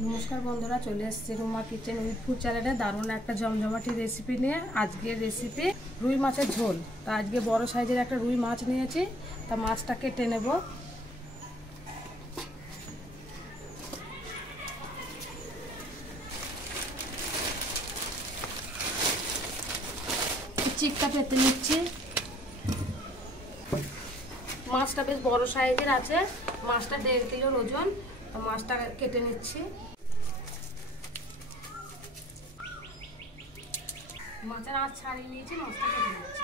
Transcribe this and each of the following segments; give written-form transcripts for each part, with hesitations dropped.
नमस्कार बंधुरा चले एसेছি রুমা কিচেন উইথ ফুড চ্যানেলে দারুণ একটা জমজমাটি রেসিপি নিয়ে। আজকের রেসিপি রুই মাছের ঝোল। তা আজকে বড় সাইজের একটা রুই মাছ নিয়েছি। তা মাছটা কেটে নেব। চিকটা পেতে নিচ্ছি। মাছটা বেশ বড় সাইজের আছে, মাছটা 1.5 কিলোর ওজন। তো মাছটা কেটে নিচ্ছি। মাছের আঁশ ছাড়িয়ে নিয়েছি, মাছটা কেটে নিচ্ছি।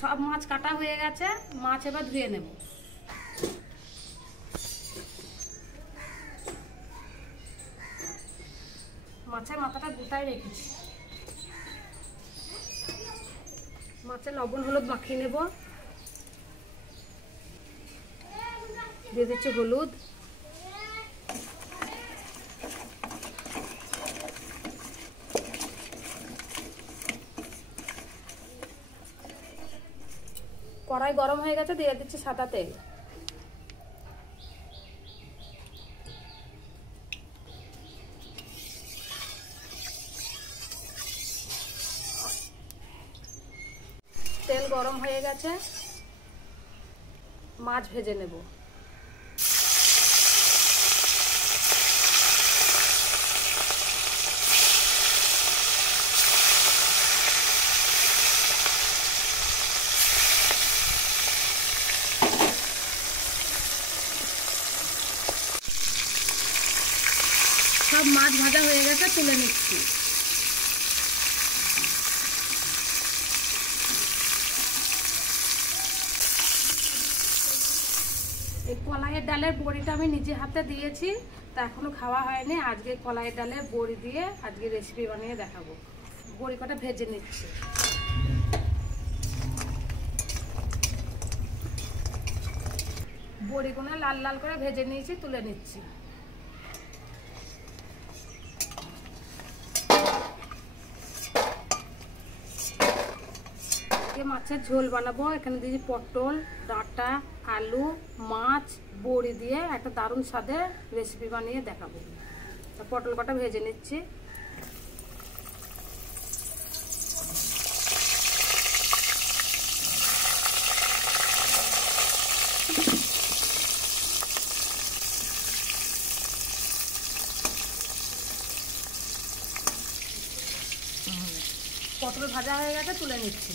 সব মাছ কাটা হয়ে গেছে, মাছ এবার ধুয়ে নেব। মাছের মাথাটা গোটায় রেখেছি। মাছের লবণ হলুদ মাখিয়ে নেব। দিয়ে দিচ্ছি হলুদ, কড়াই গরম হয়ে গেছে, দিয়ে দিচ্ছি সাদা তেল। তেল গরম হয়ে গেছে, মাছ ভেজে নেব। সব মাছ ভাজা হয়ে গেছে, তুলে নিচ্ছি। এই কলাইয়ের ডালের বড়িটা আমি নিজে হাতে দিয়েছি, তা এখনো খাওয়া হয়নি। আজকে কলাইয়ের ডালের বড়ি দিয়ে আজকে রেসিপি বানিয়ে দেখাবো। বড়ি কটা ভেজে নিচ্ছি। বড়িগুলো লাল লাল করে ভেজে নিয়েছি, তুলে নিচ্ছি। মাছের ঝোল বানাবো। এখানে দিয়েছি পটল, ডাঁটা, আলু, মাছ, বড়ি দিয়ে একটা দারুণ স্বাদের রেসিপি বানিয়ে দেখাবো। পটল কটা ভেজে নিচ্ছি। পটল ভাজা হয়ে গেছে, তুলে নিচ্ছি।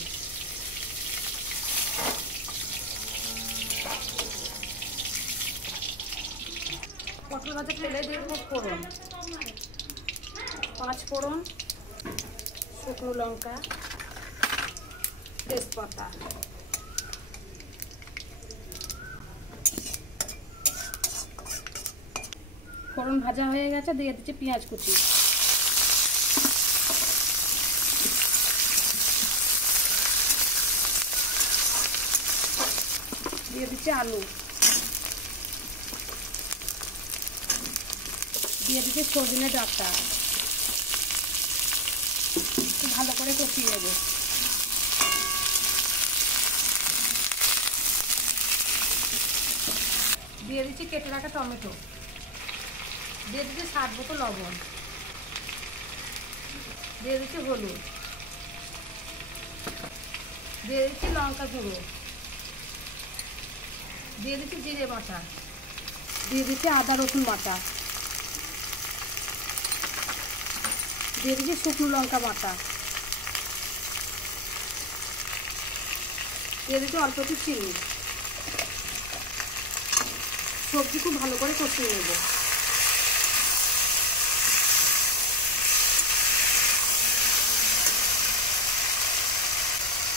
পটল ভাজা তেলে দিয়ে দেবো ফোড়ন, 5 ফোড়ন, শুকনো লঙ্কা, তেজপাতা। ফোড়ন ভাজা হয়ে গেছে, দিয়ে দিচ্ছি পেঁয়াজ কুচি। দিয়ে দিচ্ছি আলু, দিয়ে দিচ্ছি সজনে ডাঁটা। ভালো করে কষিয়ে নেব। দিয়ে দিচ্ছি কেটে রাখা টমেটো, দিয়ে দিচ্ছি স্বাদ মতো লবণ, দিয়ে দিচ্ছি হলুদ, দিয়ে দিচ্ছি লঙ্কা গুঁড়ো, দিয়ে দিচ্ছি জিরে বাটা, দিয়ে দিচ্ছি আদা রসুন বাটা, দিয়ে দিচ্ছি শুকনো লঙ্কা বাটা, দিয়ে দিচ্ছি অল্প একটু চিনি। সবজি খুব ভালো করে কষিয়ে নেব।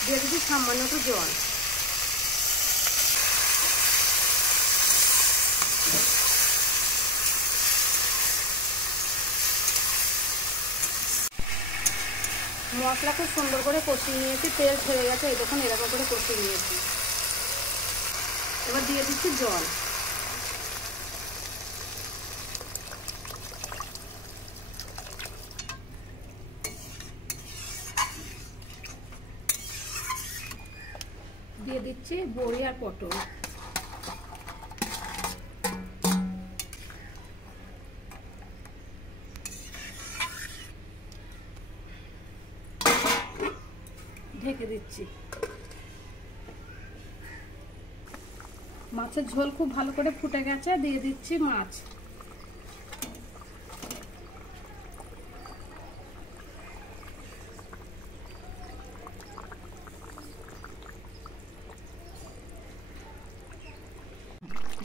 দিয়ে দিচ্ছি সামান্য একটু জল। মশলা খুব সুন্দর করে কষিয়ে নিয়েছি, তেল ছেড়ে গেছে, এই দেখুন এরকম করে কষিয়ে নিয়েছি। এবার দিয়ে দিচ্ছি জল। দিয়ে দিচ্ছি বড়ি আর পটল। ঢেকে দিচ্ছি। মাছের ঝোল খুব ভালো করে ফুটে গেছে, দিয়ে দিচ্ছি মাছ।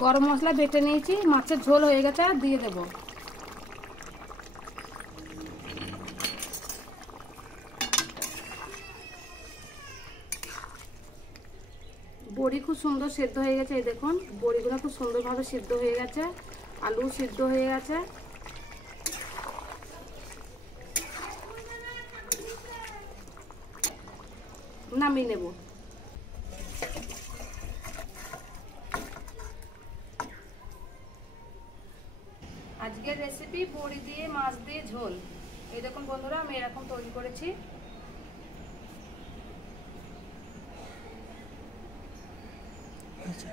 গরম মশলা বেটে নিয়েছি, মাছের ঝোল হয়ে গেছে, আর দিয়ে দেব। বড়ি খুব সুন্দর সেদ্ধ হয়ে গেছে, এই দেখুন বড়িগুলো খুব সুন্দরভাবে সেদ্ধ হয়ে গেছে, আলু সেদ্ধ হয়ে গেছে। নামিয়ে নেব। আজকের রেসিপি বড়ি দিয়ে মাছ দিয়ে ঝোল। এই দেখুন বন্ধুরা, আমি এরকম তৈরি করেছি। আচ্ছা।